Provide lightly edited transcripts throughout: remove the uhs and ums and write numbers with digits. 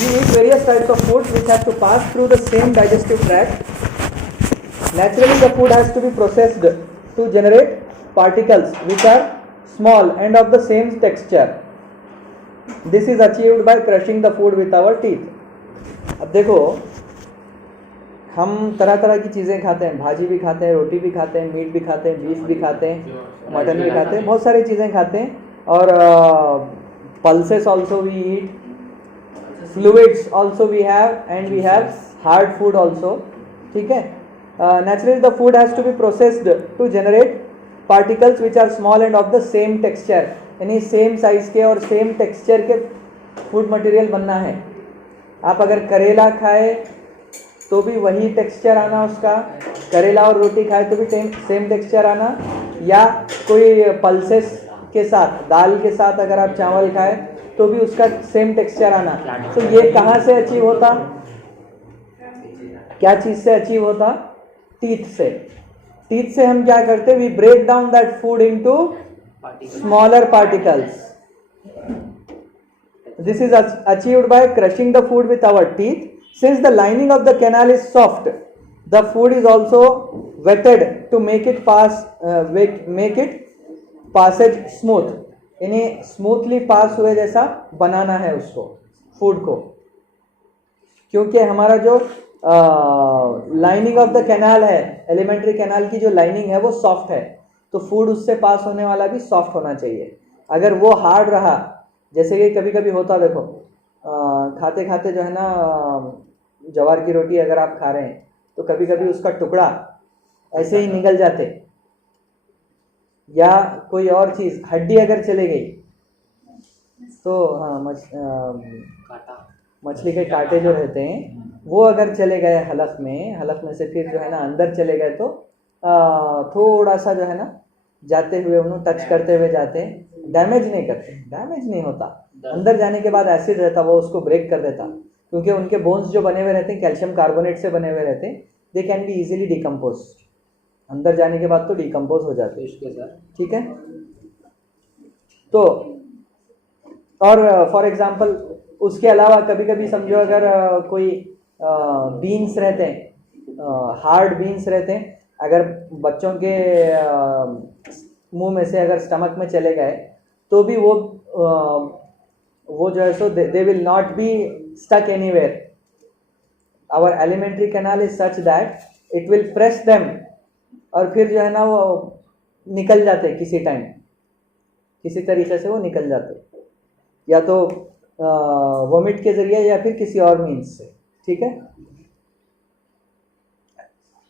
We eat various types of food which have to pass through the same digestive tract. Naturally, the food has to be processed to generate particles which are small and of the same texture. This is achieved by crushing the food with our teeth. अब देखो, हम तरह तरह की चीज़ें खाते हैं, भाजी भी खाते हैं, रोटी भी खाते हैं, मीट भी खाते हैं, बीफ भी खाते हैं, मटन भी खाते हैं, बहुत सारी चीज़ें खाते हैं. और pulses also we eat, fluids also we have, and we have hard food also. ठीक है. Naturally the food has to be processed to generate particles which are small and of the same texture. यानी same size के और same texture के food material बनना है. आप अगर करेला खाए तो भी वही टेक्सचर आना उसका, करेला और रोटी खाए तो भी सेम टेक्सचर आना, या कोई पल्सेस के साथ, दाल के साथ अगर आप चावल खाए तो भी उसका सेम टेक्सचर आना. तो ये कहाँ से अचीव होता, क्या चीज़ से अचीव होता? टीथ से. टीथ से हम क्या करते, we break down that food into smaller particles. This is achieved by crushing the food with our teeth. Since the lining of the canal is soft, the food is also wetted to make it passage smooth. यानी smoothly पास हुए जैसा बनाना है उसको, food को, क्योंकि हमारा जो lining of the canal है, एलिमेंट्री कैनाल की जो लाइनिंग है वो सॉफ्ट है, तो फूड उससे पास होने वाला भी सॉफ्ट होना चाहिए. अगर वो हार्ड रहा, जैसे कि कभी कभी होता, देखो खाते खाते जो है ना, ज्वार की रोटी अगर आप खा रहे हैं तो कभी कभी उसका टुकड़ा ऐसे ही निकल जाते, या कोई और चीज़, हड्डी अगर चले गई तो मछली के कांटे जो रहते हैं वो अगर चले गए हलक में से फिर जो है ना अंदर चले गए तो थोड़ा सा जो है ना जाते हुए उन्हें टच करते हुए जाते हैं, डैमेज नहीं करते, डैमेज नहीं होता. अंदर जाने के बाद एसिड रहता, वो उसको ब्रेक कर देता, क्योंकि उनके बोन्स जो बने हुए रहते हैं कैल्शियम कार्बोनेट से बने हुए रहते हैं, they can be easily decompose. अंदर जाने के बाद तो डिकम्पोज हो जाते हैं. ठीक है. तो और फॉर एग्जांपल उसके अलावा कभी कभी समझो अगर कोई बीन्स रहते हैं, हार्ड बीन्स रहते हैं, अगर बच्चों के मुंह में से अगर स्टमक में चले गए तो भी वो जो है so they will not be stuck anywhere. Our elementary canal is such that it will press them, और फिर जो है ना वो निकल जाते किसी टाइम, किसी तरीके से वो निकल जाते, या तो वोमिट के जरिए या फिर किसी और मीन्स से. ठीक है.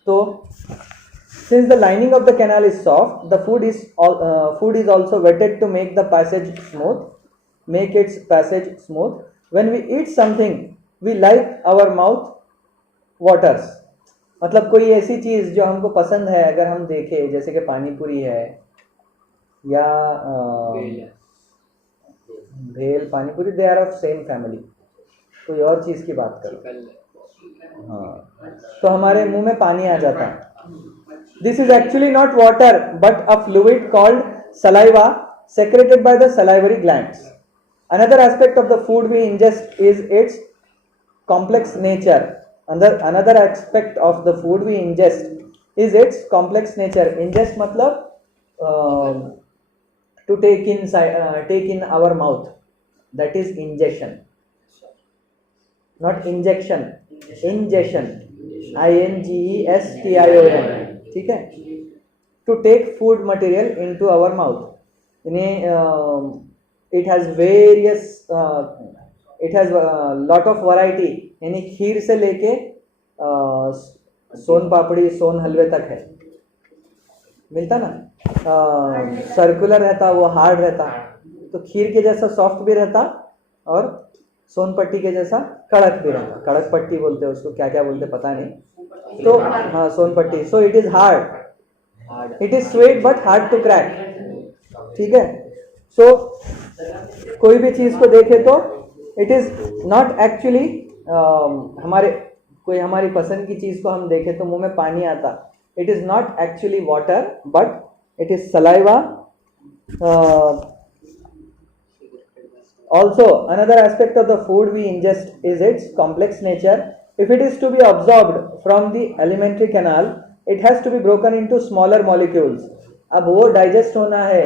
तो since the lining of the canal is soft, the food is also wetted to make the passage smooth, make its passage smooth. When we eat something, we like our mouth waters. मतलब कोई ऐसी चीज़ जो हमको पसंद है, अगर हम देखें, जैसे कि पानी पूरी है या bhel, pani puri, they are of same family. कोई और चीज़ की बात करो, हाँ, तो हमारे मुंह में पानी आ जाता है. This is actually not water but a fluid called saliva secreted by the salivary glands. Another aspect of the food we ingest is its complex nature. Another aspect of the food we ingest is its complex nature. Ingest मतलब to take in our mouth. That is ingestion, not injection. Ingestion, ingestion. ठीक है. To take food material into our mouth, यानी it has lot of variety. यानी खीर से लेके सोन पापड़ी, सोन हलवे तक है, मिलता ना. सर्कुलर रहता, वो हार्ड रहता, तो खीर के जैसा सॉफ्ट भी रहता, और सोन पट्टी के जैसा कड़क भी रहता. कड़क पट्टी बोलते हैं उसको, क्या क्या बोलते पता नहीं. तो हाँ, son patti. So it is hard, it is sweet but hard to crack. ठीक है. सो कोई भी चीज़ को देखे तो इट इज नॉट एक्चुअली, हमारी पसंद की चीज़ को हम देखें तो मुंह में पानी आता, it is not actually water but it is saliva Also, another aspect of the food we ingest is its complex nature. If it is to be absorbed from the alimentary canal, it has to be broken into smaller molecules. अब वो digest होना है,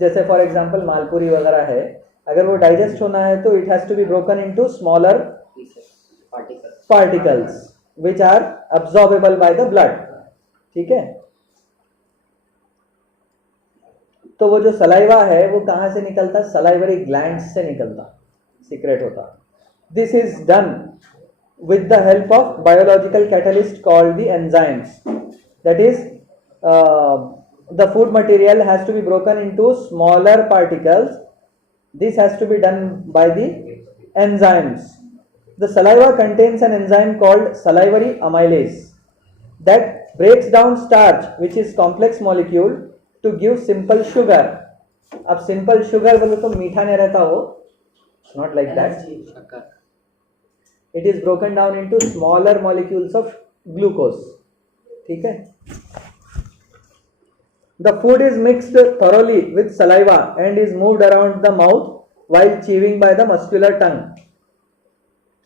जैसे for example Malpuri वगैरह है, अगर वो digest होना है तो it has to be broken into smaller particles which are absorbable by the blood. ठीक है, तो वो जो सलाइवा है वो कहां से निकलता? सलाइवरी ग्लैंड्स से निकलता, सीक्रेट होता. This is done with the help of biological catalyst called the enzymes. That is, the food material has to be broken into smaller particles. This has to be done by the enzymes. The saliva contains an enzyme called salivary amylase that breaks down starch, which is complex molecule, to give simple sugar. अब simple sugar बोलो तो मीठा नहीं रहता वो, not like that. It is broken down into smaller molecules of glucose. ठीक है. The food is mixed thoroughly with saliva and is moved around the mouth while chewing by the muscular tongue.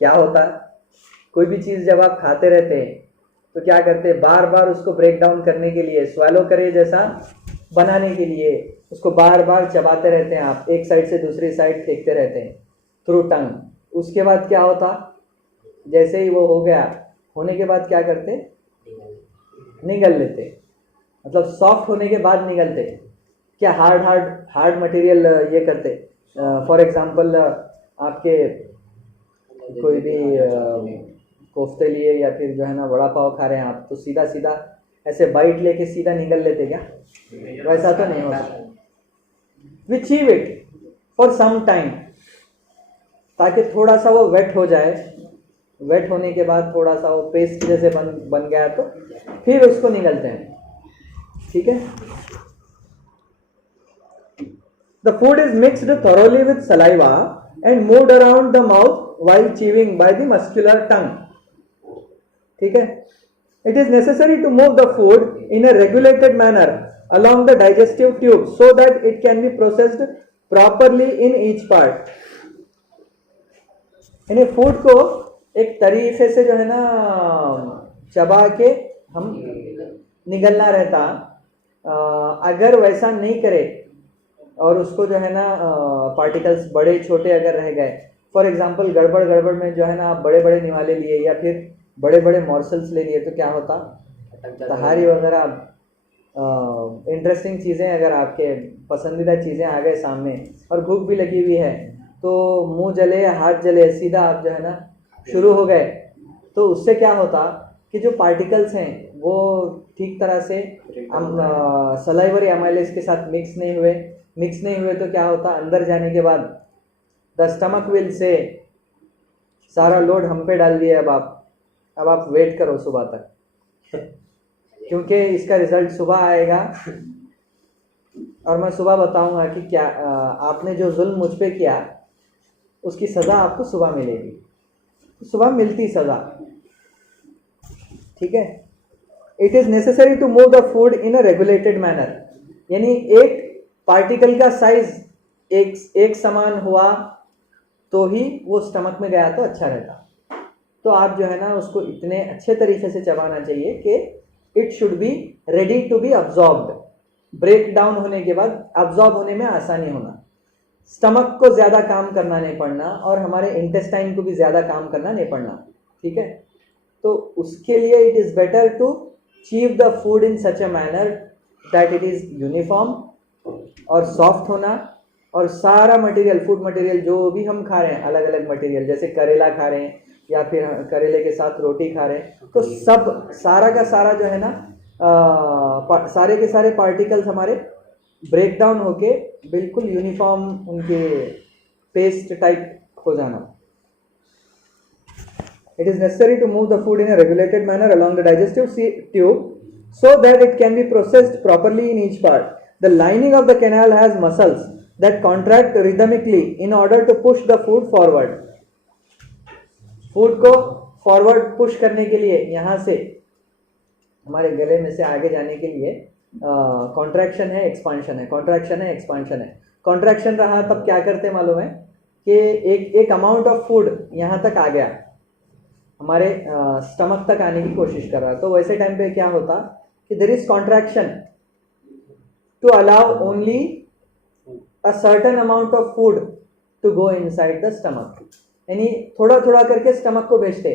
क्या होता है? कोई भी चीज जब आप खाते रहते हैं तो क्या करते हैं? बार बार उसको ब्रेक डाउन करने के लिए, स्वैलो करे जैसा बनाने के लिए उसको बार बार चबाते रहते हैं आप, एक साइड से दूसरी साइड फेंकते रहते हैं थ्रू टंग. उसके बाद क्या होता? जैसे ही वो हो गया, होने के बाद क्या करते? निगल लेते, मतलब सॉफ्ट होने के बाद निगलते. क्या हार्ड मटेरियल ये करते? फॉर एग्जांपल आपके कोई भी कोफ्ते लिए या फिर जो है ना वड़ा पाव खा रहे हैं आप, तो सीधा सीधा ऐसे बाइट लेके सीधा निगल लेते क्या? वैसा तो नहीं होता. We chew it for some time ताकि थोड़ा सा वो वेट हो जाए. वेट होने के बाद थोड़ा सा वो पेस्ट जैसे बन गया तो फिर उसको निगलते हैं. ठीक है. The food is mixed thoroughly with saliva and moved around the mouth while chewing by the muscular tongue. ठीक है. It is necessary to move the food in a regulated manner along the digestive tube so that it can be processed properly in each part. यानी food को एक तरीके से जो है ना चबा के हम निगलना रहता. अगर वैसा नहीं करे और उसको जो है ना पार्टिकल्स बड़े छोटे अगर रह गए, फॉर एग्जांपल गड़बड़ में जो है ना आप बड़े बड़े निवाले लिए या फिर बड़े बड़े मॉर्सल्स ले लिए तो क्या होता? तहारी वगैरह इंटरेस्टिंग चीज़ें अगर आपके पसंदीदा चीज़ें आ गए सामने और भूख भी लगी हुई है तो मुंह जले हाथ जले, सीधा आप जो है ना शुरू हो गए, तो उससे क्या होता कि जो पार्टिकल्स हैं वो ठीक तरह से सलाइवरी अमाइलेज के साथ मिक्स नहीं हुए तो क्या होता? अंदर जाने के बाद द स्टमक विल से सारा लोड हम पे डाल दिया. अब आप वेट करो सुबह तक, क्योंकि इसका रिजल्ट सुबह आएगा और मैं सुबह बताऊंगा कि क्या आपने जो जुल्म मुझ पे किया उसकी सज़ा आपको सुबह मिलेगी. सुबह मिलती सज़ा. ठीक है. It is necessary to move the food in a regulated manner. यानी एक पार्टिकल का साइज एक समान हुआ तो ही वो स्टमक में गया तो अच्छा रहता. तो आप जो है ना उसको इतने अच्छे तरीके से चबाना चाहिए कि it should be ready to be absorbed. Break down होने के बाद अब्जॉर्ब होने में आसानी होना, स्टमक को ज़्यादा काम करना नहीं पड़ना और हमारे इंटेस्टाइन को भी ज़्यादा काम करना नहीं पड़ना. ठीक है. तो उसके लिए it is better to chew the food in such a manner that it is uniform और सॉफ्ट होना. और सारा मटेरियल, फूड मटेरियल जो भी हम खा रहे हैं, अलग अलग मटेरियल, जैसे करेला खा रहे हैं या फिर करेले के साथ रोटी खा रहे हैं, तो सब सारा का सारा जो है ना सारे के सारे पार्टिकल्स हमारे ब्रेक डाउन होके बिल्कुल यूनिफॉर्म उनके पेस्ट टाइप हो जाना. It is necessary to move the food in a regulated manner along the digestive tube so that it can be processed properly in each part. The lining of the canal has muscles that contract rhythmically in order to push the food forward. Food को forward push करने के लिए यहाँ से हमारे गले में से आगे जाने के लिए कॉन्ट्रैक्शन है, एक्सपांशन है, कॉन्ट्रैक्शन है, एक्सपांशन है. कॉन्ट्रैक्शन रहा तब क्या करते मालूम है कि एक अमाउंट ऑफ फूड यहाँ तक आ गया, हमारे स्टमक तक आने की कोशिश कर रहा है, तो वैसे टाइम पे क्या होता कि there is contraction to allow only a certain amount of food to go inside the stomach, यानी थोड़ा थोड़ा करके स्टमक को भेजते।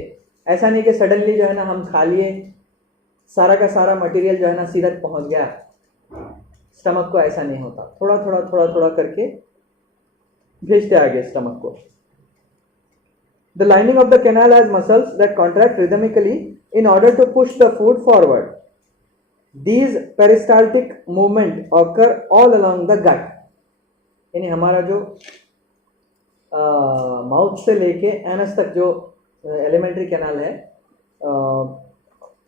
ऐसा नहीं कि सडनली जो है ना हम खा लिए सारा का सारा मटेरियल जो है ना सीधा पहुंच गया स्टमक को, ऐसा नहीं होता, थोड़ा थोड़ा थोड़ा थोड़ा करके भेजते आगे स्टमक को। The lining of the canal has muscles that contract rhythmically in order to push the food forward. These peristaltic movement occur all along the gut. यानी हमारा जो माउथ से लेके एनस तक जो एलिमेंट्री कैनाल है,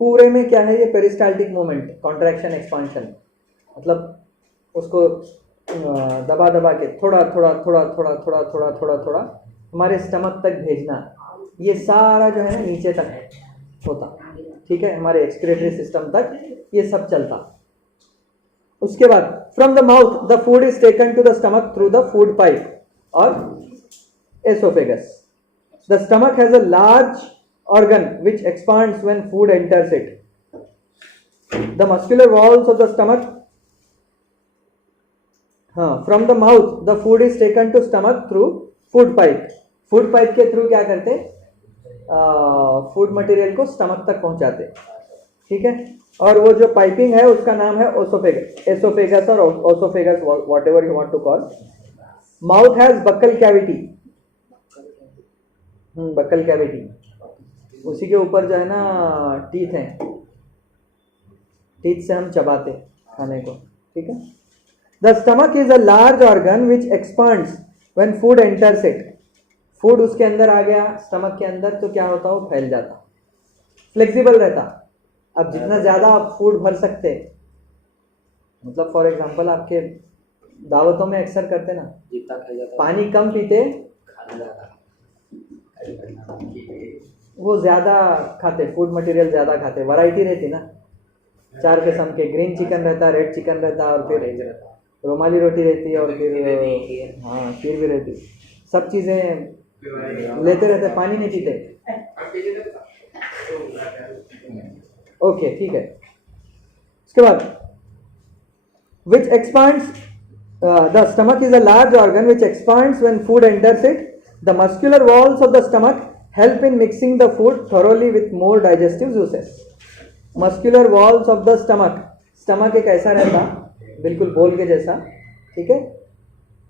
पूरे में क्या है ये पेरिस्टाल्टिक मूवमेंट, कॉन्ट्रैक्शन एक्सपांशन, मतलब उसको दबा दबा के थोड़ा थोड़ा थोड़ा थोड़ा थोड़ा थोड़ा थोड़ा थोड़ा हमारे स्टमक तक भेजना, ये सारा जो है ना नीचे तक होता, ठीक है, हमारे एक्सक्रीटरी सिस्टम तक ये सब चलता। उसके बाद from the mouth the food is taken to the stomach through the food pipe और esophagus. The stomach has a large organ which expands when food enters it. The muscular walls of the stomach, from the mouth the food is taken to stomach through food pipe. Food pipe के through क्या करते, food material को stomach तक पहुंचाते, ठीक है। और वो जो पाइपिंग है उसका नाम है ओसोफेगस, एसोफेगस और oesophagus, whatever you want to call. Mouth has buccal cavity, buccal cavity, उसी के ऊपर जो है ना टीथ हैं, टीथ से हम चबाते खाने को, ठीक है। The stomach is a large organ which expands when food enters it. Food उसके अंदर आ गया स्टमक के अंदर तो क्या होता, वो फैल जाता, फ्लेक्सिबल रहता। अब जितना ज्यादा आप फूड भर सकते, मतलब फॉर एग्जांपल आपके दावतों में अक्सर करते ना, पानी कम पीते, वो ज्यादा खाते, फूड मटेरियल ज्यादा खाते, वैरायटी रहती ना, 4 किस्म के, ग्रीन चिकन रहता, रेड चिकन रहता, और फिर रोमाली रोटी रहती है, और फिर हाँ खीर भी रहती, सब चीजें लेते रहते, पानी नहीं पीते। ओके, ठीक है। उसके बाद which expands, the stomach is a large organ which expands when food enters it. The muscular walls of the stomach help in mixing the food thoroughly with more digestive juices. Muscular walls of the stomach, stomach एक ऐसा रहता, बिल्कुल बोल के जैसा, ठीक है,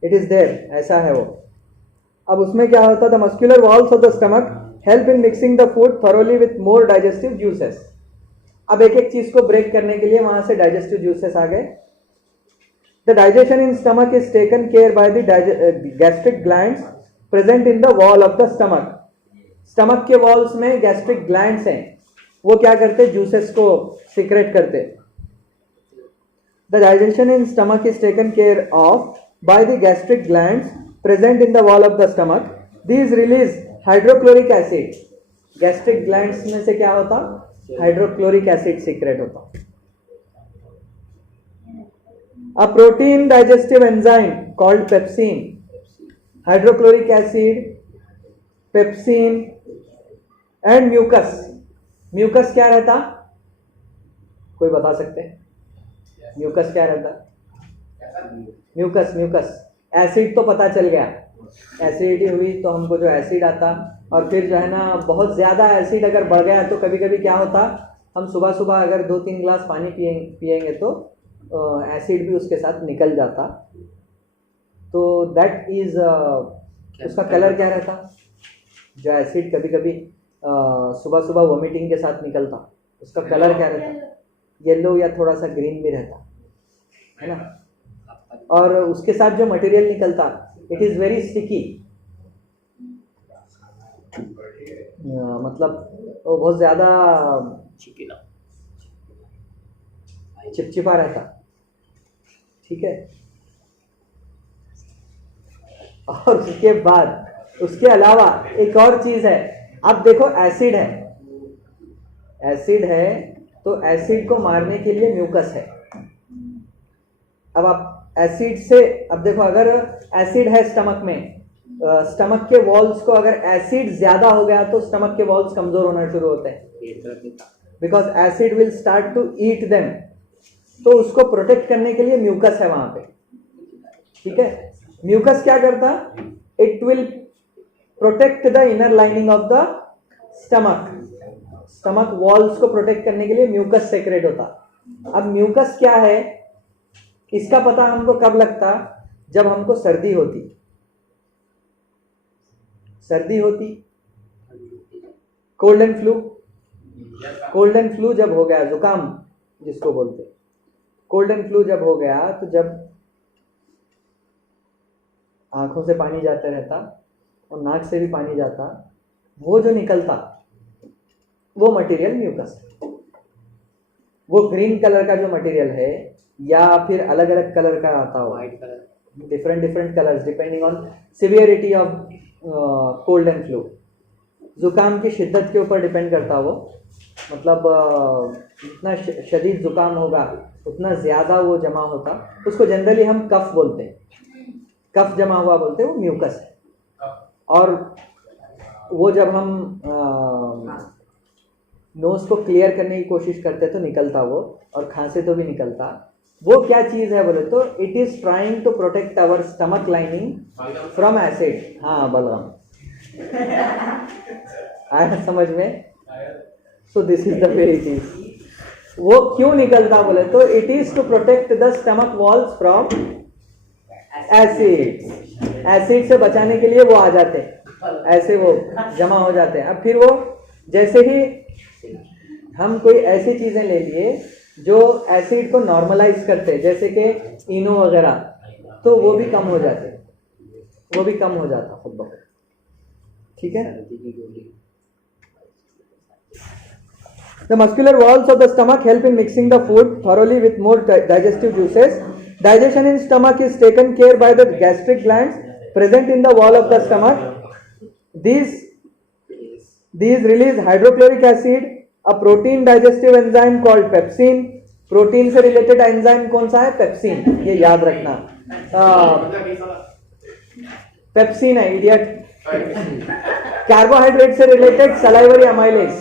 it is there, ऐसा है वो। अब उसमें क्या होता, the muscular walls of the stomach help in mixing the food thoroughly with more digestive juices. अब एक एक चीज को ब्रेक करने के लिए वहां से डाइजेस्टिव जूसेस आ गए। The digestion in stomach is taken care by the gastric glands present in the wall of the stomach. Stomach के वॉल्स में गैस्ट्रिक ग्लैंड्स हैं, वो क्या करते, जूसेस को सीक्रेट करते। The digestion in stomach is taken care of by the gastric glands present in the wall of the stomach. These release hydrochloric acid. Gastric glands में से क्या होता, हाइड्रोक्लोरिक एसिड सीक्रेट होता। A protein digestive enzyme called pepsin, hydrochloric acid, pepsin and mucus. mucus क्या रहता, कोई बता सकते हैं, म्यूकस क्या रहता? म्यूकस एसिड तो पता चल गया, एसिडिटी हुई तो हमको जो एसिड आता, और फिर जो है ना बहुत ज़्यादा एसिड अगर बढ़ गया तो कभी कभी क्या होता, हम सुबह सुबह अगर 2-3 ग्लास पानी पिएंगे तो एसिड भी उसके साथ निकल जाता। तो दैट इज उसका कलर क्या रहता, जो एसिड कभी कभी सुबह सुबह वोमिटिंग के साथ निकलता, उसका कलर क्या रहता, येलो या थोड़ा सा ग्रीन भी रहता है ना। और उसके साथ जो मटेरियल निकलता, इट इज़ वेरी स्टिकी, मतलब वो बहुत ज़्यादा चिपचिपा रहता, ठीक है। और उसके बाद उसके अलावा एक और चीज है, अब देखो एसिड है तो एसिड को मारने के लिए म्यूकस है। अब आप एसिड से, अब देखो अगर एसिड है स्टमक में, स्टमक के वॉल्स को अगर एसिड ज्यादा हो गया तो स्टमक के वॉल्स कमजोर होना शुरू होते हैं, because acid will start to eat them. तो उसको प्रोटेक्ट करने के लिए म्यूकस है वहां पे, ठीक है। म्यूकस क्या करता, it will protect the inner lining of the stomach, stomach walls को प्रोटेक्ट करने के लिए म्यूकस सेक्रेट होता। अब म्यूकस क्या है, इसका पता हमको कब लगता, जब हमको सर्दी होती, सर्दी होती, cold and flu, cold and flu जब हो गया, जुकाम जिसको बोलते, कोल्ड एंड फ्लू जब हो गया, तो जब आंखों से पानी जाता रहता और नाक से भी पानी जाता, वो जो निकलता वो मटेरियल म्यूकस है। वो ग्रीन कलर का जो मटेरियल है या फिर अलग अलग कलर का आता हो, white colour, different different colours depending on severity of cold and flu. जुकाम की शिद्दत के ऊपर डिपेंड करता वो, मतलब जितना शदीद जुकाम होगा उतना ज़्यादा वो जमा होता, उसको जनरली हम कफ बोलते हैं, कफ जमा हुआ बोलते हैं, वो म्यूकस है। और वो जब हम नोज को क्लियर करने की कोशिश करते तो निकलता वो, और खांसे तो भी निकलता। वो क्या चीज़ है बोले तो it is trying to protect our stomach lining from acid. हाँ बलगम आया समझ में? So this is the very चीज। वो क्यों निकलता बोले तो it is to protect the stomach walls from acid. Acid से बचाने के लिए वो आ जाते हैं, ऐसे वो जमा हो जाते हैं। अब फिर वो जैसे ही हम कोई ऐसी चीजें ले लिए जो एसिड को नॉर्मलाइज करते, जैसे कि इनो वगैरह, तो वो भी कम हो जाते, वो भी कम हो जाता खुद ब खुद, ठीक है। The muscular walls of the stomach help in mixing the food thoroughly with more digestive juices. Digestion in stomach is taken care by the gastric glands present in the wall of the stomach. These release hydrochloric acid, a protein digestive enzyme called pepsin. Protein से related enzyme कौन सा है? Pepsin, ये याद रखना। Pepsin है idiot. Carbohydrate से related salivary amylase,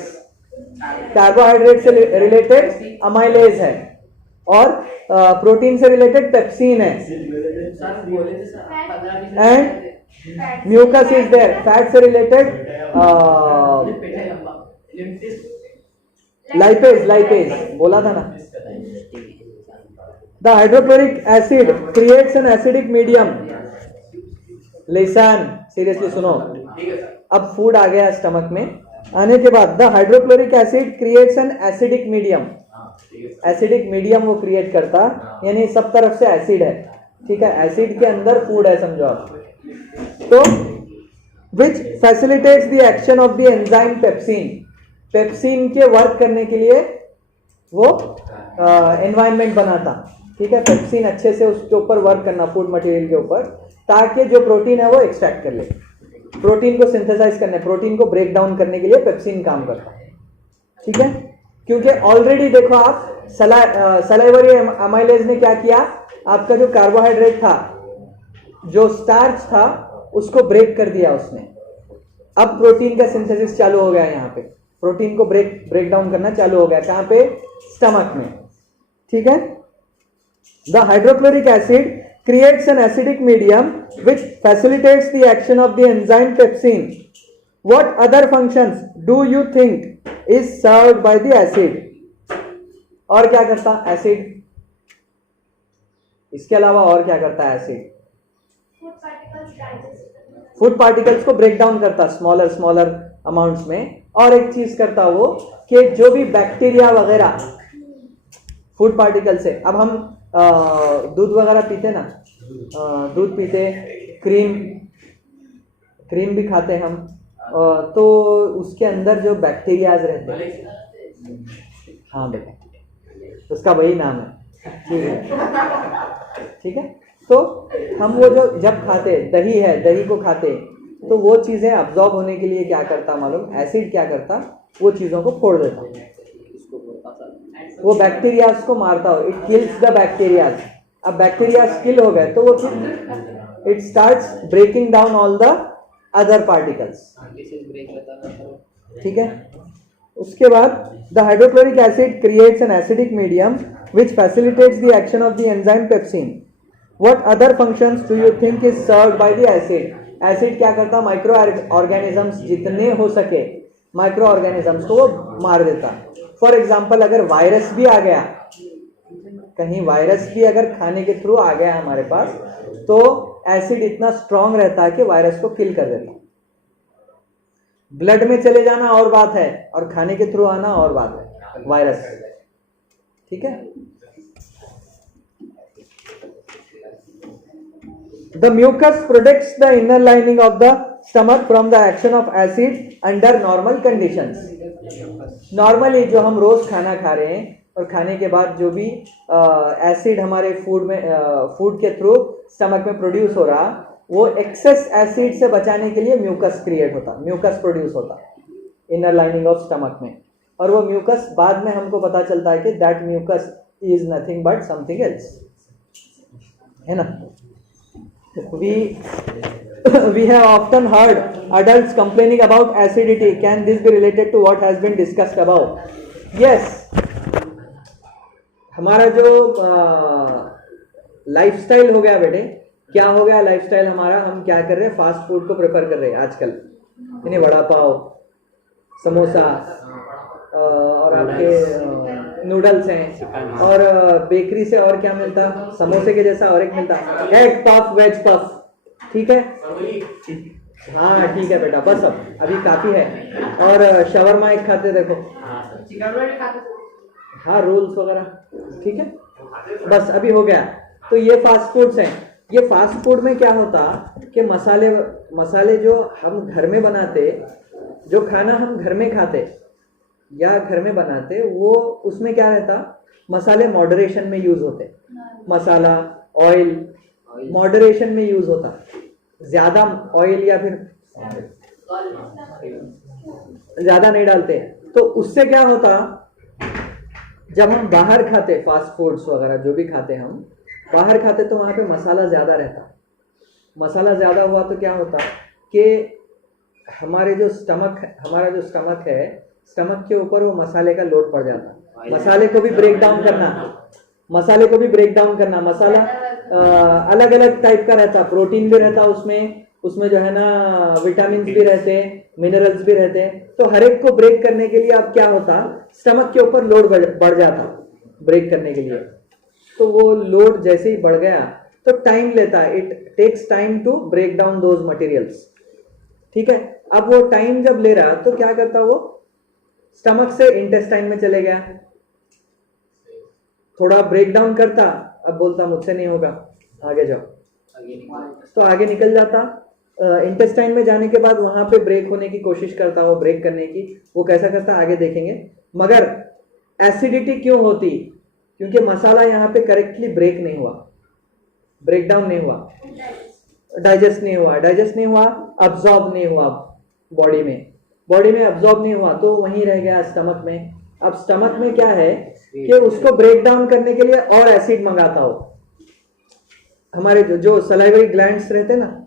carbohydrate से रिलेटेड अमाइलेज है, और प्रोटीन से रिलेटेड पेप्सिन है। And mucus is there, fat से रिलेटेड लाइपेज, लाइपेज बोला था ना। The hydrochloric acid creates an acidic medium. Listen seriously सुनो, अब फूड आ गया स्टमक में, आने के बाद the hydrochloric acid creates an acidic medium. Acidic medium वो क्रिएट करता, यानी सब तरफ से एसिड है, ठीक है, एसिड के अंदर फूड है समझो आप। तो which facilitates the action of the enzyme pepsin. Pepsin के वर्क करने के लिए वो एनवायरनमेंट बनाता, ठीक है। पेप्सिन अच्छे से उसके ऊपर वर्क करना, फूड मटेरियल के ऊपर, ताकि जो प्रोटीन है वो एक्सट्रैक्ट कर ले। प्रोटीन को सिंथेसाइज करने, प्रोटीन को ब्रेक डाउन करने के लिए पेप्सिन काम करता है, ठीक है। क्योंकि ऑलरेडी देखो आप सलाइवरी अमाइलेज ने क्या किया, आपका जो कार्बोहाइड्रेट था, जो स्टार्च था, उसको ब्रेक कर दिया उसने। अब प्रोटीन का सिंथेसिस चालू हो गया, यहाँ पे प्रोटीन को ब्रेक डाउन करना चालू हो गया, कहाँ पे? स्टमक में, ठीक है। The hydrochloric acid creates an acidic medium which facilitates the action of the enzyme pepsin. What other functions do you think is served by the acid? और क्या करता एसिड? इसके अलावा और क्या करता है एसिड? फूड पार्टिकल्स को ब्रेक डाउन करता स्मॉलर स्मॉलर अमाउंट्स में। और एक चीज करता वो कि जो भी बैक्टीरिया वगैरह फूड पार्टिकल से, अब हम दूध वगैरह पीते ना, दूध पीते, क्रीम भी खाते हम, तो उसके अंदर जो बैक्टीरियाज रहते हैं, हाँ बेटा उसका वही नाम है, ठीक है, ठीक है। तो हम वो जो जब खाते, दही है, दही को खाते, तो वो चीजें अब्जॉर्ब होने के लिए क्या करता मालूम? एसिड क्या करता, वो चीजों को फोड़ देता, वो बैक्टीरियाज को मारता हो, इट किल्स द बैक्टीरियाज। अब बैक्टीरिया किल हो गए तो वो फिर it starts breaking down all the other particles, ठीक है। उसके बाद the hydrochloric acid creates an acidic medium which facilitates the action of the enzyme pepsin. What other functions do you think is served by the acid? Acid क्या करता है, micro organisms जितने हो सके माइक्रो ऑर्गेनिजम्स को वो मार देता। फॉर एग्जाम्पल अगर वायरस भी आ गया, कहीं वायरस भी अगर खाने के थ्रू आ गया हमारे पास, तो एसिड इतना स्ट्रांग रहता है कि वायरस को किल कर देता। ब्लड में चले जाना और बात है, और खाने के थ्रू आना और बात है, वायरस, ठीक है। The mucus protects the inner lining of the stomach from the action of acid under normal conditions. Normally जो हम रोज खाना खा रहे हैं और खाने के बाद जो भी एसिड हमारे फूड के थ्रू स्टमक में प्रोड्यूस हो रहा, वो एक्सेस एसिड से बचाने के लिए म्यूकस क्रिएट होता, म्यूकस प्रोड्यूस होता इनर लाइनिंग ऑफ स्टमक में। और वो म्यूकस बाद में हमको पता चलता है कि that mucus is nothing but something else, है ना। we have often heard adults complaining about acidity. Can this be related to what has been discussed above? Yes. हमारा जो लाइफस्टाइल हो गया बेटे, क्या हो गया लाइफस्टाइल हमारा, हम क्या कर रहे हैं, फास्ट फूड को प्रेफर कर रहे हैं आजकल, यानी वड़ा पाव, समोसा और आपके नूडल्स हैं, और बेकरी से और क्या मिलता, समोसे के जैसा और एक मिलता, एग पफ, वेज पफ, ठीक है। हाँ ठीक है बेटा, बस अब अभी काफी है। और शवरमा एक खाते, देखो हाँ रोल्स वगैरह, ठीक है, बस अभी हो गया। तो ये फास्ट फूड्स हैं। ये फास्ट फूड में क्या होता कि मसाले जो हम घर में बनाते, जो खाना हम घर में खाते या घर में बनाते, वो उसमें क्या रहता, मसाले मॉडरेशन में यूज होते, मसाला ऑयल मॉडरेशन में यूज होता, ज्यादा ऑयल या फिर ज्यादा नहीं डालते। तो उससे क्या होता, जब हम बाहर खाते फास्ट फूड्स वगैरह जो भी खाते, हम बाहर खाते तो वहां पे मसाला ज्यादा रहता। मसाला ज्यादा हुआ तो क्या होता कि हमारा जो स्टमक है, स्टमक के ऊपर वो मसाले का लोड पड़ जाता। मसाले को भी ब्रेक डाउन करना, मसाला अलग अलग टाइप का रहता, प्रोटीन भी रहता उसमें जो है ना विटामिन भी रहते, मिनरल्स भी रहते। तो हर एक को ब्रेक करने के लिए अब क्या होता, स्टमक के ऊपर लोड बढ़ जाता ब्रेक करने के लिए। तो वो लोड जैसे ही बढ़ गया तो टाइम लेता, it takes time to break down those materials, ठीक है। अब वो टाइम जब ले रहा तो क्या करता, वो स्टमक से इंटेस्टाइन में चले गया, थोड़ा ब्रेक डाउन करता, अब बोलता मुझसे नहीं होगा, आगे जाओ, तो आगे निकल जाता। इंटेस्टाइन में जाने के बाद वहां पे ब्रेक होने की कोशिश करता, वो ब्रेक करने की, वो कैसा करता आगे देखेंगे। मगर एसिडिटी क्यों होती, क्योंकि मसाला यहाँ पे करेक्टली ब्रेक नहीं हुआ, ब्रेक डाउन नहीं हुआ, डाइजेस्ट नहीं हुआ, अब्सॉर्ब नहीं हुआ बॉडी में अब्सॉर्ब नहीं हुआ, तो वहीं रह गया स्टमक में। अब स्टमक में क्या है कि उसको ब्रेक डाउन करने के लिए और एसिड मंगाता हो। हमारे जो सलाइवरी ग्लैंड्स रहते ना,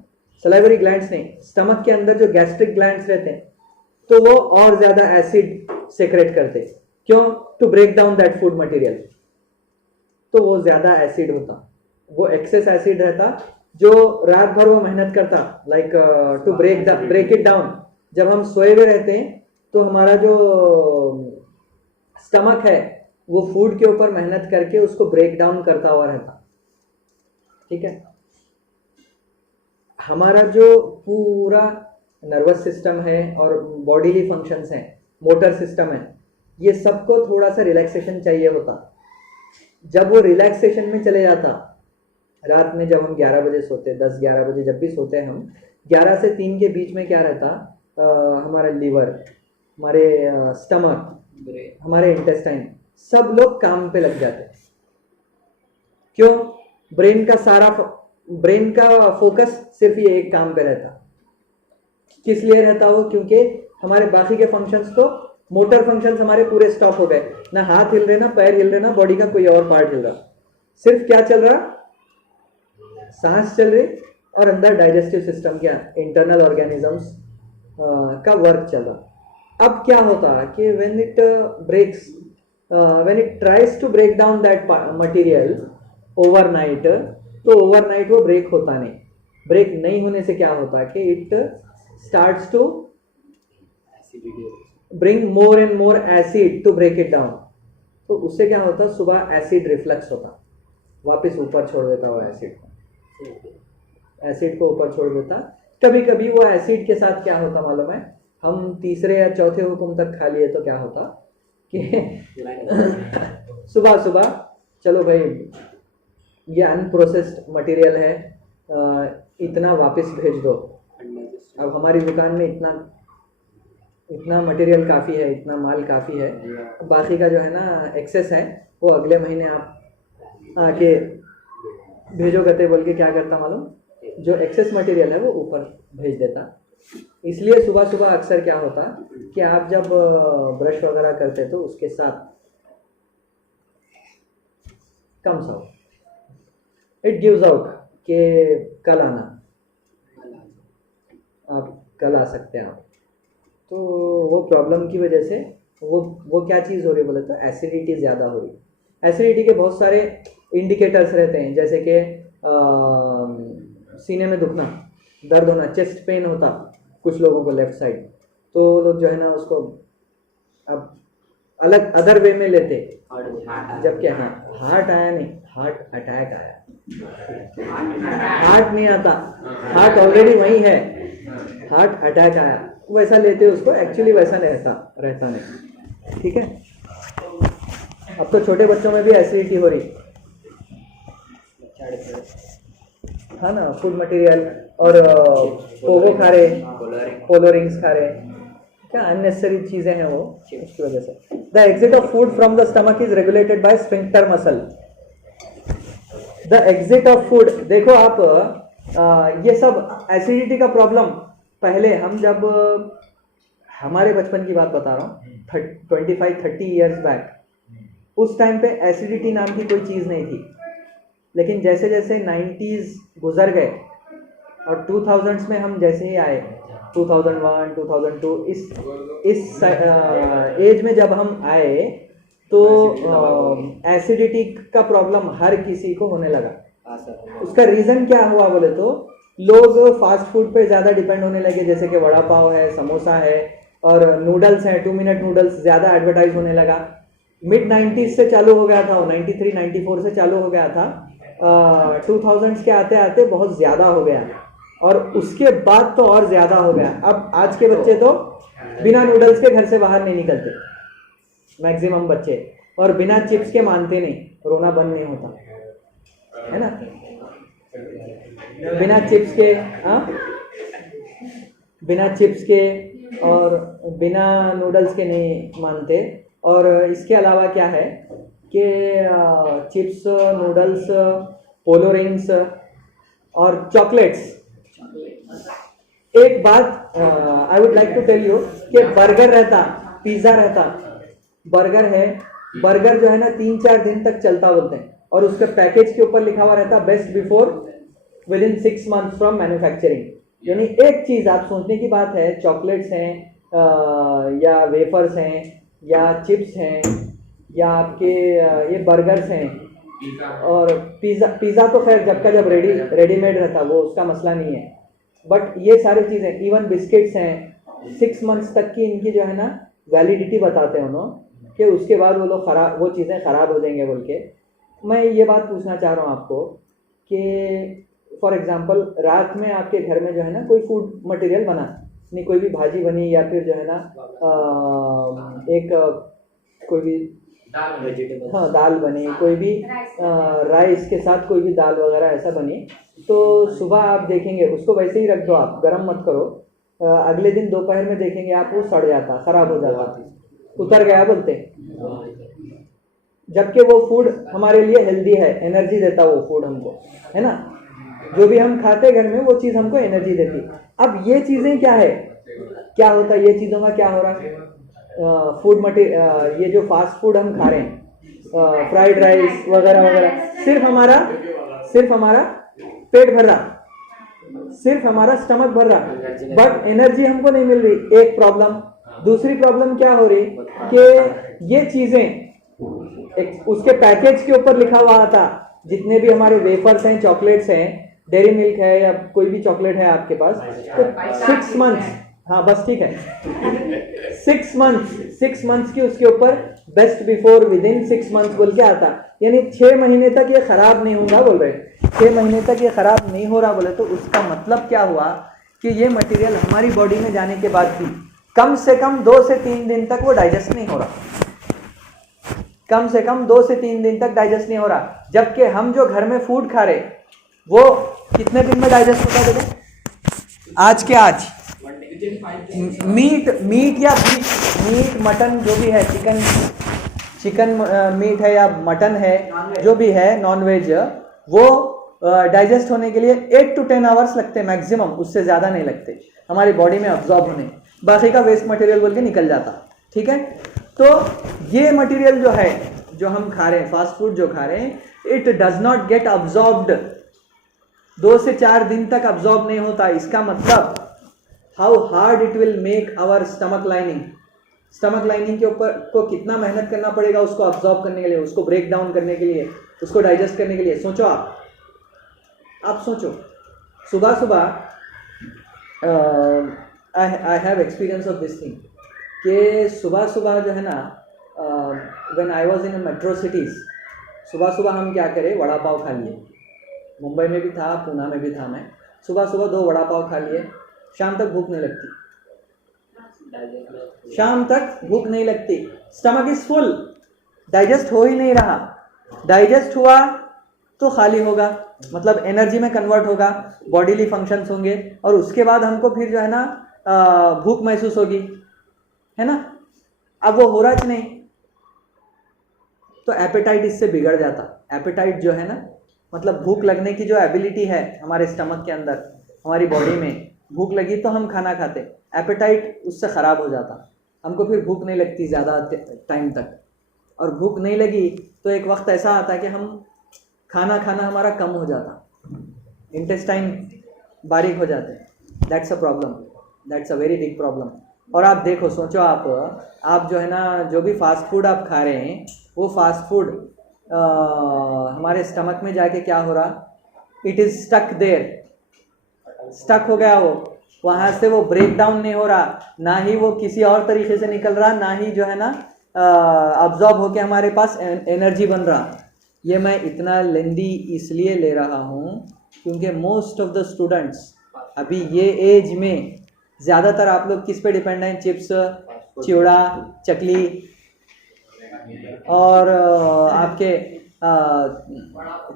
सलाइवरी ग्लैंड्स नहीं, स्टमक के अंदर जो गैस्ट्रिक ग्लैंड्स रहते हैं, तो वो और ज्यादा एसिड सेक्रेट करते, क्यों, to break down that food material. तो वो ज्यादा एसिड होता, वो एक्सेस एसिड रहता, जो रात भर वो मेहनत करता, like to break it down. जब हम सोए हुए रहते हैं तो हमारा जो स्टमक है वो फूड के ऊपर मेहनत करके उसको ब्रेक डाउन करता हुआ रहता, ठीक है। हमारा जो पूरा नर्वस सिस्टम है और बॉडीली फंक्शंस हैं, मोटर सिस्टम है, ये सबको थोड़ा सा रिलैक्सेशन चाहिए होता। जब वो रिलैक्सेशन में चले जाता, रात में जब हम 11 बजे सोते, 10-11 बजे जब भी सोते हैं हम, 11 से 3 के बीच में क्या रहता, हमारा लीवर, हमारे स्टमक, हमारे इंटेस्टाइन, सब लोग काम पे लग जाते। क्यों, ब्रेन का फोकस सिर्फ ये एक काम पे रहता। किस लिए रहता वो, क्योंकि हमारे बाकी के फंक्शंस तो, मोटर फंक्शंस हमारे पूरे स्टॉप हो गए, ना हाथ हिल रहे, ना पैर हिल रहे, ना बॉडी का कोई और पार्ट हिल रहा, सिर्फ क्या चल रहा, सांस चल रही और अंदर डाइजेस्टिव सिस्टम क्या इंटरनल ऑर्गेनिजम्स का वर्क चल रहा। अब क्या होता कि when it breaks, when it tries to break down that material overnight, तो ओवरनाइट वो ब्रेक होता नहीं। ब्रेक नहीं होने से क्या होता कि it starts to bring more and more acid to break it down. तो उससे क्या होता, सुबह एसिड रिफ्लक्स होता, वापस ऊपर छोड़ देता वो एसिड को ऊपर छोड़ देता। कभी कभी वो एसिड के साथ क्या होता मालूम है, हम तीसरे या चौथे हुक्म तक खा लिए तो क्या होता कि सुबह सुबह चलो भाई ये अनप्रोसेस्ड मटेरियल है, इतना वापस भेज दो, अब हमारी दुकान में इतना मटेरियल काफ़ी है, इतना माल काफ़ी है, बाकी का जो है ना एक्सेस है वो अगले महीने आप आके भेजो करते बोल के क्या करता मालूम, जो एक्सेस मटेरियल है वो ऊपर भेज देता। इसलिए सुबह सुबह अक्सर क्या होता कि आप जब ब्रश वगैरह करते तो उसके साथ comes out, it gives out कि कल आना, आप कल आ सकते हैं आप। तो वो प्रॉब्लम की वजह से वो क्या चीज़ हो रही बोले तो एसिडिटी ज़्यादा हो रही। एसिडिटी के बहुत सारे इंडिकेटर्स रहते हैं, जैसे कि सीने में दुखना, दर्द होना, चेस्ट पेन होता कुछ लोगों को लेफ्ट साइड, तो लोग जो है ना उसको अब अलग अदर वे में लेते, जबकि हाँ हार्ट आया नहीं, हार्ट अटैक आया। हार्ट नहीं आता, हार्ट ऑलरेडी वही है, हार्ट अटैक आया वैसा लेते उसको, एक्चुअली वैसा नहीं रहता नहीं। ठीक है, अब तो छोटे बच्चों में भी एसिडिटी हो रही है ना, फूड मटेरियल और पोगो खा रहे, पोलो रिंग्स खा रहे, क्या अननेसेसरी चीजें हैं वो, उसकी वजह से। The exit of food from the stomach is regulated by sphincter muscle. The exit of food, देखो आप ये सब एसिडिटी का प्रॉब्लम पहले हम जब हमारे बचपन की बात बता रहा हूँ, 25-30 ईयर्स बैक, उस टाइम पे एसिडिटी नाम की कोई चीज़ नहीं थी। लेकिन जैसे जैसे 90s गुजर गए और 2000s में हम जैसे ही आए, 2001, 2002, इस एज में जब हम आए तो एसिडिटी का प्रॉब्लम हर किसी को होने लगा। उसका रीज़न क्या हुआ बोले तो लोग फास्ट फूड पे ज़्यादा डिपेंड होने लगे, जैसे कि वड़ा पाव है, समोसा है और नूडल्स हैं, 2 मिनट नूडल्स ज़्यादा एडवर्टाइज होने लगा। मिड 90s से चालू हो गया था, 93-94 से चालू हो गया था, 2000s के आते आते बहुत ज़्यादा हो गया और उसके बाद तो और ज़्यादा हो गया। अब आज के बच्चे तो बिना नूडल्स के घर से बाहर नहीं निकलते, मैक्सिमम बच्चे, और बिना चिप्स के मानते नहीं, रोना बंद नहीं होता है ना, बिना चिप्स के, बिना चिप्स के और बिना नूडल्स के नहीं मानते। और इसके अलावा क्या है कि चिप्स, नूडल्स, पोलो रिंग्स और चॉकलेट्स। एक बात I would like to tell you कि बर्गर रहता, पिज़्ज़ा रहता, बर्गर है, बर्गर जो है ना 3-4 दिन तक चलता बोलते हैं, और उसके पैकेज के ऊपर लिखा हुआ रहता best before with in 6 months from manufacturing. यानी एक चीज़ आप सोचने की बात है, चॉकलेट्स हैं या वेफर्स हैं या चिप्स हैं या आपके ये बर्गर्स हैं और पिज़्ज़ा तो खैर जब का जब रेडीमेड रहता वो उसका मसला नहीं है, बट ये सारी चीज़ें, इवन बिस्किट्स हैं, 6 months तक की इनकी जो है ना वैलिडिटी बताते हैं उन्होंने कि उसके बाद वो लोग वो चीज़ें ख़राब हो जाएंगे बोल के। मैं ये बात पूछना चाह रहा हूँ आपको कि फॉर एग्जांपल रात में आपके घर में जो है ना कोई फूड मटेरियल बना नहीं, कोई भी भाजी बनी या फिर जो है ना एक कोई भी दाल बनी, कोई भी राइस के साथ कोई भी दाल वगैरह ऐसा बनी, तो सुबह आप देखेंगे उसको वैसे ही रख दो, आप गर्म मत करो, अगले दिन दोपहर में देखेंगे आप वो सड़ जाता, ख़राब हो जाता, उतर गया बोलते, जबकि वो फूड हमारे लिए हेल्दी है, एनर्जी देता वो फूड हमको, है ना, जो भी हम खाते घर में वो चीज़ हमको एनर्जी देती। अब ये चीज़ें क्या है, क्या होता है, ये चीज़ों का क्या हो रहा है, फूड मटेरियल, ये जो फास्ट फूड हम खा रहे हैं, फ्राइड राइस वगैरह वगैरह, सिर्फ हमारा पेट भर रहा, सिर्फ हमारा स्टमक भर रहा, बट एनर्जी हमको नहीं मिल रही, एक प्रॉब्लम। दूसरी प्रॉब्लम क्या हो रही कि ये चीजें उसके पैकेज के ऊपर लिखा हुआ आता, जितने भी हमारे वेफर्स हैं, चॉकलेट्स हैं, डेयरी मिल्क है या कोई भी चॉकलेट है आपके पास, तो 6 मंथ्स, हाँ बस ठीक है, 6 मंथ्स की उसके ऊपर बेस्ट बिफोर विदिन 6 मंथ्स बोल के आता, यानी 6 महीने तक ये खराब नहीं होगा बोल रहे, 6 महीने तक ये खराब नहीं हो रहा बोले, तो उसका मतलब क्या हुआ कि ये मटेरियल हमारी बॉडी में जाने के बाद भी कम से कम 2 से 3 दिन तक वो डाइजेस्ट नहीं हो रहा, कम से कम 2 से 3 दिन तक डाइजेस्ट नहीं हो रहा। जबकि हम जो घर में फूड खा रहे वो कितने दिन में डाइजेस्ट होता है देखो, आज के आज मीट या मीट मटन जो भी है, चिकन मीट है या मटन है, जो भी है नॉन वेज, वो डाइजेस्ट होने के लिए 8 to 10 आवर्स लगते हैं मैक्सिमम, उससे ज़्यादा नहीं लगते हमारी बॉडी में अब्जॉर्ब होने, बाकी का वेस्ट मटेरियल बोल के निकल जाता। ठीक है, तो ये मटेरियल जो है जो हम खा रहे हैं, फास्ट फूड जो खा रहे हैं, it does not gate absorbed, 2 से 4 दिन तक अब्जॉर्ब नहीं होता। इसका मतलब how hard it will make our stomach lining, stomach lining के ऊपर को कितना मेहनत करना पड़ेगा उसको अब्जॉर्ब करने के लिए, उसको ब्रेक डाउन करने के लिए, उसको डाइजेस्ट करने के लिए। सोचो आप सोचो, सुबह सुबह I have experience of this thing कि सुबह सुबह जो है ना, when I was in metro cities, सुबह सुबह हम क्या करें, वड़ा पाव खा लिए, मुंबई में भी था, पूना में भी था मैं, सुबह सुबह 2 वड़ा पाव खा लिए, शाम तक भूख नहीं लगती, शाम तक भूख नहीं लगती, स्टमक इज फुल, डाइजेस्ट हो ही नहीं रहा, डाइजेस्ट हुआ तो खाली होगा, मतलब एनर्जी में कन्वर्ट होगा, बॉडीली फंक्शंस होंगे, और उसके बाद हमको फिर जो है ना भूख महसूस होगी, है ना। अब वो हो रहा नहीं, तो एपेटाइट इससे बिगड़ जाता। एपेटाइट जो है ना, मतलब भूख लगने की जो एबिलिटी है हमारे स्टमक के अंदर, हमारी बॉडी में भूख लगी तो हम खाना खाते, एपेटाइट उससे ख़राब हो जाता, हमको फिर भूख नहीं लगती ज़्यादा टाइम तक, और भूख नहीं लगी तो एक वक्त ऐसा आता है कि हम खाना हमारा कम हो जाता, इंटेस्टाइन बारीक हो जाते, that's a problem, that's a very big problem. और आप देखो, सोचो आप जो है ना, जो भी फास्ट फूड आप खा रहे हैं, वो फास्ट फूड हमारे स्टमक में जाके क्या हो रहा, it is stuck there, stuck हो गया, वो वहाँ से वो ब्रेक डाउन नहीं हो रहा, ना ही वो किसी और तरीके से निकल रहा, ना ही जो है ना अब्जॉर्ब होके हमारे पास एनर्जी बन रहा। ये मैं इतना लेंदी इसलिए ले रहा हूँ क्योंकि मोस्ट ऑफ द स्टूडेंट्स अभी ये एज में ज़्यादातर आप लोग किस पे डिपेंड हैं, चिप्स, चिवड़ा, चकली, और आपके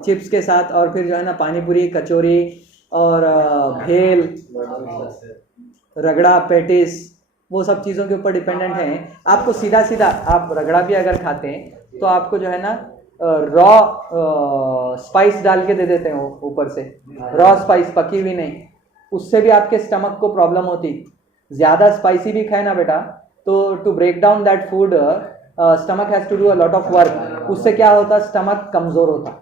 चिप्स के साथ, और फिर जो है ना पानी पूरी, कचौरी, और भेल, रगड़ा, पेटिस, वो सब चीज़ों के ऊपर डिपेंडेंट हैं। आपको सीधा सीधा आप रगड़ा भी अगर खाते हैं तो आपको जो है ना रॉ स्पाइस डाल के दे देते हैं ऊपर से, रॉ स्पाइस, पकी हुई नहीं, उससे भी आपके स्टमक को प्रॉब्लम होती। ज़्यादा स्पाइसी भी खाए ना बेटा, तो to break down that food stomach has to do a lot of work. उससे क्या होता, स्टमक कमज़ोर होता।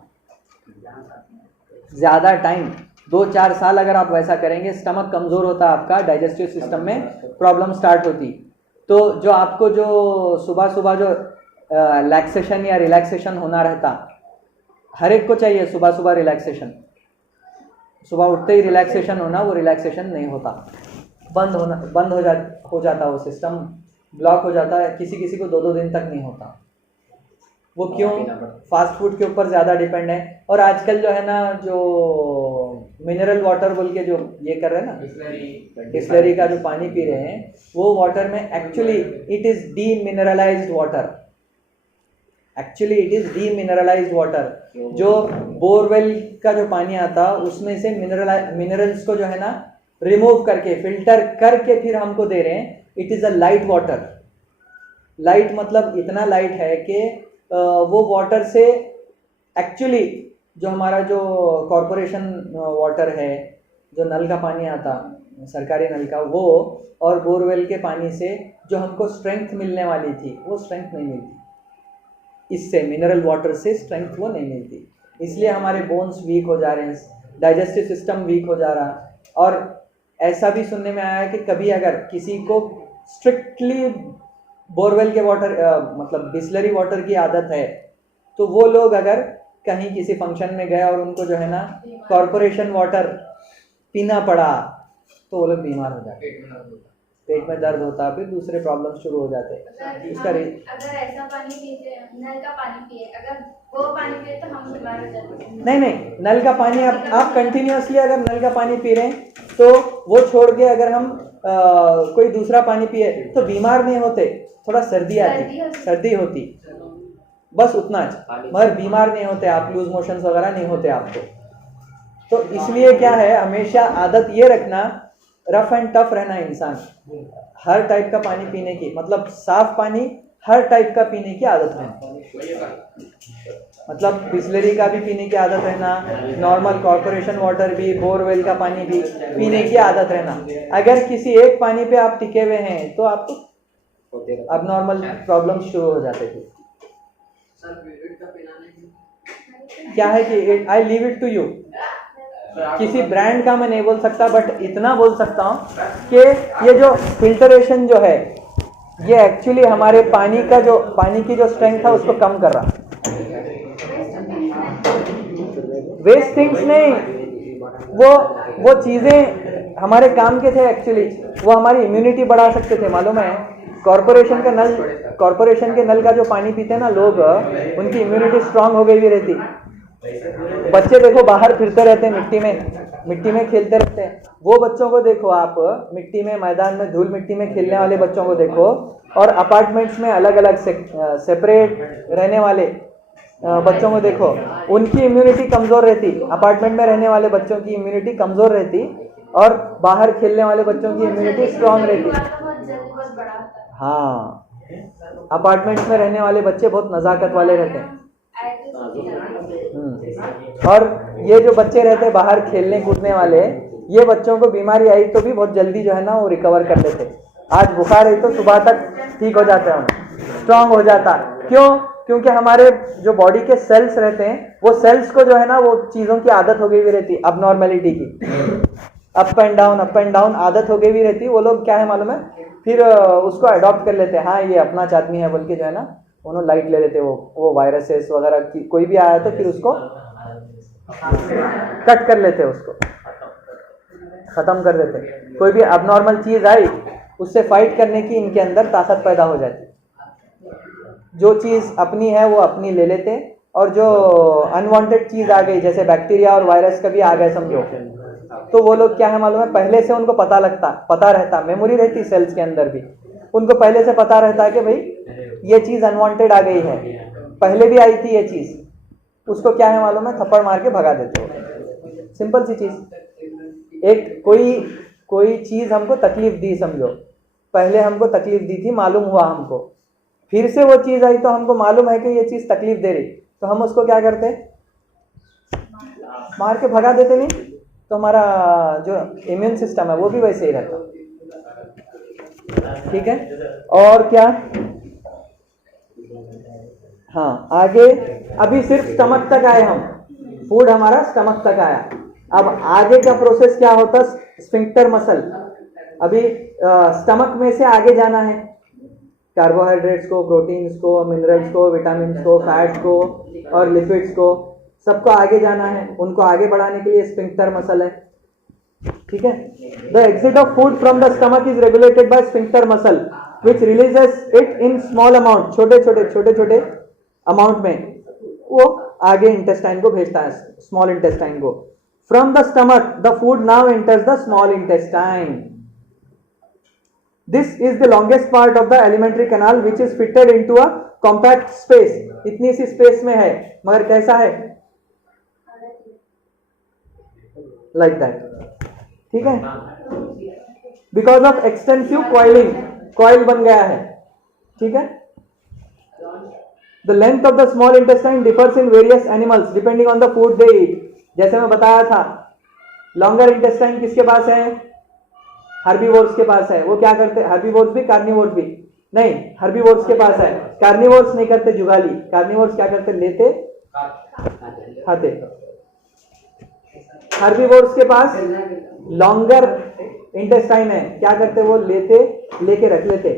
ज़्यादा टाइम 2-4 साल अगर आप वैसा करेंगे, स्टमक कमज़ोर होता, आपका डाइजेस्टिव सिस्टम में प्रॉब्लम स्टार्ट होती। तो जो आपको जो सुबह सुबह जो लैक्सेशन या रिलैक्सेशन होना रहता, हर एक को चाहिए सुबह सुबह रिलैक्सेशन, सुबह उठते ही रिलैक्सेशन होना, वो रिलैक्सेशन नहीं होता, बंद हो जाता, वो सिस्टम ब्लॉक हो जाता है। किसी को 2-2 दिन तक नहीं होता। वो क्यों? फास्ट फूड के ऊपर ज़्यादा डिपेंड है। और आजकल जो है ना, जो मिनरल वाटर बोल के जो ये कर रहे हैं ना, डिस्लरी का जो पानी पी रहे हैं, वो वाटर में actually it is demineralised water, actually it is demineralised water. जो बोरवेल का जो पानी आता, उसमें से मिनरल्स को जो है ना रिमूव करके, फिल्टर करके फिर हमको दे रहे हैं। It is a light water. Light मतलब इतना लाइट है कि वो वाटर से एक्चुअली जो हमारा जो कॉरपोरेशन वाटर है, जो नल का पानी आता, सरकारी नल का, वो और बोरवेल के पानी से जो हमको स्ट्रेंथ मिलने वाली थी, वो स्ट्रेंथ नहीं मिलती। इससे मिनरल वाटर से स्ट्रेंथ वो नहीं मिलती, इसलिए हमारे बोन्स वीक हो जा रहे हैं, डाइजेस्टिव सिस्टम वीक हो जा रहा। और ऐसा भी सुनने में आया है कि कभी अगर किसी को स्ट्रिक्टली बोरवेल के वाटर मतलब बिस्लरी वाटर की आदत है, तो वो लोग अगर कहीं किसी फंक्शन में गए और उनको जो है ना कॉरपोरेशन वाटर पीना पड़ा, तो वो लोग बीमार हो जाते, पेट में दर्द होता, फिर दूसरे प्रॉब्लम शुरू हो जाते। अगर ऐसा पानी पीते, नल का पानी पिए, अगर वो पानी पिए तो हम बीमार हो जाते हैं। नहीं, नल का पानी आप कंटिन्यूअसली अगर नल का पानी पी रहे हैं, तो वो छोड़ के अगर हम कोई दूसरा पानी पिए तो बीमार नहीं होते, थोड़ा सर्दी होती, बस उतना, मगर बीमार नहीं होते आप, लूज मोशंस वगैरह नहीं होते आपको। तो इसलिए क्या है, हमेशा आदत ये रखना, रफ एंड टफ रहना इंसान, हर टाइप का पानी पीने की, मतलब साफ पानी हर टाइप का पीने की आदत रहना, मतलब बिस्लरी का भी पीने की आदत रहना, नॉर्मल कॉर्पोरेशन वाटर भी, बोरवेल का पानी भी पीने की आदत रहना। अगर किसी एक पानी पे आप टिके हुए हैं तो आपको अब नॉर्मल प्रॉब्लम शुरू हो जाते थे। क्या है कि I leave it to you, किसी ब्रांड का मैं नहीं बोल सकता, बट इतना बोल सकता हूँ कि ये जो फिल्टरेशन जो है, ये एक्चुअली हमारे पानी की जो स्ट्रेंथ है उसको कम कर रहा। वेस्ट थिंग्स नहीं, वो चीजें हमारे काम के थे एक्चुअली, वो हमारी इम्यूनिटी बढ़ा सकते थे, मालूम है। कॉर्पोरेशन के नल का जो पानी पीते हैं ना लोग, उनकी इम्यूनिटी स्ट्रांग हो गई भी रहती। बच्चे देखो बाहर फिरते रहते हैं, मिट्टी में खेलते रहते हैं, वो बच्चों को देखो आप, मिट्टी में, मैदान में, धूल मिट्टी में खेलने वाले बच्चों को देखो, और अपार्टमेंट्स में अलग अलग सेपरेट रहने वाले बच्चों को देखो, उनकी इम्यूनिटी कमज़ोर रहती। अपार्टमेंट में रहने वाले बच्चों की इम्यूनिटी कमज़ोर रहती, और बाहर खेलने वाले बच्चों की इम्यूनिटी स्ट्रांग रहती। हाँ, अपार्टमेंट्स में रहने वाले बच्चे बहुत नज़ाकत वाले रहते हैं। और ये जो बच्चे रहते हैं बाहर खेलने कूदने वाले, ये बच्चों को बीमारी आई तो भी बहुत जल्दी जो है ना वो रिकवर कर लेते। आज बुखार है तो सुबह तक ठीक हो जाता है, स्ट्रांग हो जाता। क्यों? क्योंकि हमारे जो बॉडी के सेल्स रहते हैं, वो सेल्स को जो है ना वो चीज़ों की आदत हो गई भी रहती, अब नॉर्मेलिटी की, अप एंड डाउन आदत हो गई भी रहती। वो लोग क्या है मालूम है, फिर उसको अडॉप्ट कर लेते हैं, हाँ ये अपना आदमी है बोल के जो है ना उन्होंने लाइट ले लेते। वो वायरसेस वगैरह की कोई भी आया तो फिर उसको कट कर लेते, उसको खत्म कर देते। कोई भी अबनॉर्मल चीज आई, उससे फाइट करने की इनके अंदर ताकत पैदा हो जाती। जो चीज अपनी है वो अपनी ले लेते, और जो अनवांटेड चीज आ गई, जैसे बैक्टीरिया और वायरस कभी आ गए समझो, तो वो लोग क्या है मालूम है, पहले से उनको पता रहता, मेमोरी रहती सेल्स के अंदर भी, उनको पहले से पता रहता है कि भाई ये चीज अनवांटेड आ गई है, पहले भी आई थी ये चीज, उसको क्या है मालूम है, थप्पड़ मार के भगा देते हो। सिंपल सी चीज। एक कोई चीज हमको तकलीफ दी समझो, पहले हमको तकलीफ दी थी, मालूम हुआ हमको, फिर से वो चीज आई तो हमको मालूम है कि ये चीज तकलीफ दे रही, तो हम उसको क्या करते, मार के भगा देते। नहीं तो हमारा जो इम्यून सिस्टम है वो भी वैसे ही रहता। ठीक है, और क्या, हाँ आगे, अभी सिर्फ स्टमक तक आए हम, फूड हमारा स्टमक तक आया। अब आगे का प्रोसेस क्या होता, स्फिंक्टर मसल। अभी स्टमक में से आगे जाना है, कार्बोहाइड्रेट्स को, प्रोटीन्स को, मिनरल्स को, विटामिन को, फैट्स को और लिपिड्स को, सबको आगे जाना है। उनको आगे बढ़ाने के लिए स्फिंक्टर मसल है। ठीक है, the exit of food from the stomach is regulated by sphincter muscle which releases it in small amount, छोटे अमाउंट में वो आगे इंटेस्टाइन को भेजता है, स्मॉल इंटेस्टाइन को। From the stomach the food now enters the small intestine. This is the longest part of the alimentary canal which is fitted into a compact space. इतनी सी space में है, मगर कैसा है, लाइक दैट। ठीक है, because of extensive coiling, coil बन गया है। ठीक है, the length of the small intestine differs in various animals depending on the food they eat. जैसे मैं बताया था, लॉन्गर इंटेस्टाइन किसके पास है, हर्बीवोर्स के पास है। वो क्या करते, हर्बीवोर्स भी कार्निवोर्स भी नहीं, हर्बीवोर्स के पास है। कार्निवोर्स नहीं करते जुगाली, कार्निवोर्स क्या करते, लेते खाते। हर्बीवोर्स के पास लॉन्गर इंटेस्टाइन है, क्या करते वो लेके रख लेते,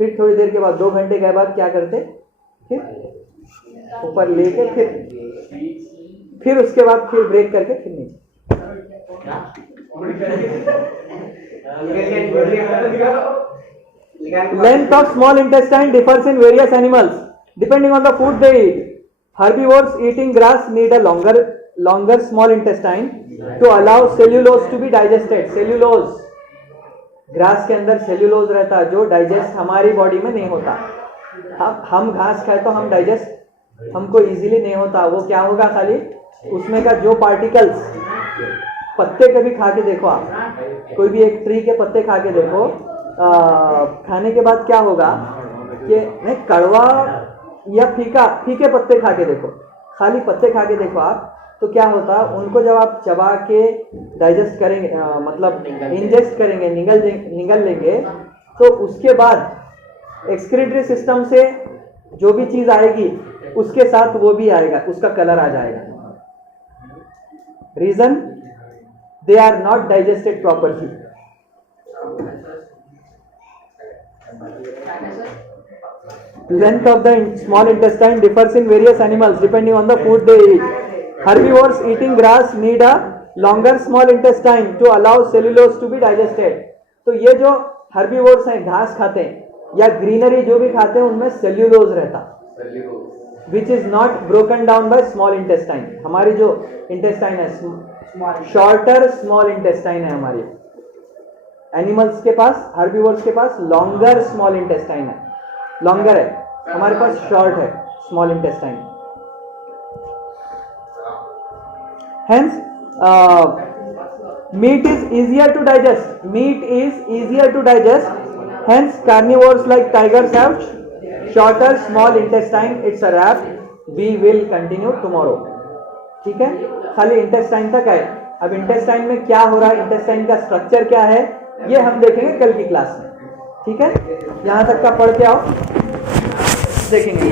फिर थोड़ी देर के बाद 2 घंटे के बाद क्या करते, फिर ऊपर लेके फिर उसके बाद फिर ब्रेक करके फिर नीचे। Length of small intestine differs in various animals depending on the food they eat. Herbivores eating grass need a longer small intestine to allow cellulose to be digested. Cellulose, grass के अंदर cellulose रहता है जो digest हमारी body में नहीं होता। हम घास खाए तो हम डाइजेस्ट हमको इजीली नहीं होता। वो क्या होगा, खाली उसमें का जो पार्टिकल्स, पत्ते कभी खा के देखो आप, कोई भी एक ट्री के पत्ते खा के देखो, खाने के बाद क्या होगा कि नहीं, कड़वा या फीके पत्ते खा के देखो, खाली पत्ते खा के देखो आप, तो क्या होता, उनको जब आप चबा के डाइजेस्ट करेंगे, मतलब इंजेस्ट करेंगे, निगल लेंगे, तो उसके बाद एक्सक्रीटरी सिस्टम से जो भी चीज आएगी उसके साथ वो भी आएगा, उसका कलर आ जाएगा। Reason, they are not digested properly. Length of the small intestine differs in various animals depending on the food they eat. Herbivores eating grass need a longer small intestine to allow cellulose to be digested. तो ये जो herbivores हैं, घास खाते हैं या greenery जो भी खाते हैं, उनमें सेल्यूलोज रहता, which is not broken down by small intestine. हमारी जो इंटेस्टाइन है, शॉर्टर स्मॉल इंटेस्टाइन है हमारी। एनिमल्स के पास, हर्बीवोर्स के पास लॉन्गर स्मॉल इंटेस्टाइन है, लॉन्गर है, हमारे पास शॉर्ट है small intestine. Hence, meat is easier to digest. Meat is easier to digest. Hence, carnivores like tigers have shorter small intestine. It's a wrap. We will continue tomorrow. ठीक है, खाली intestine तक है। अब intestine में क्या हो रहा है, इंटेस्टाइन का स्ट्रक्चर क्या है, ये हम देखेंगे कल की क्लास में। ठीक है, यहां तक का पढ़ के आओ, देखेंगे।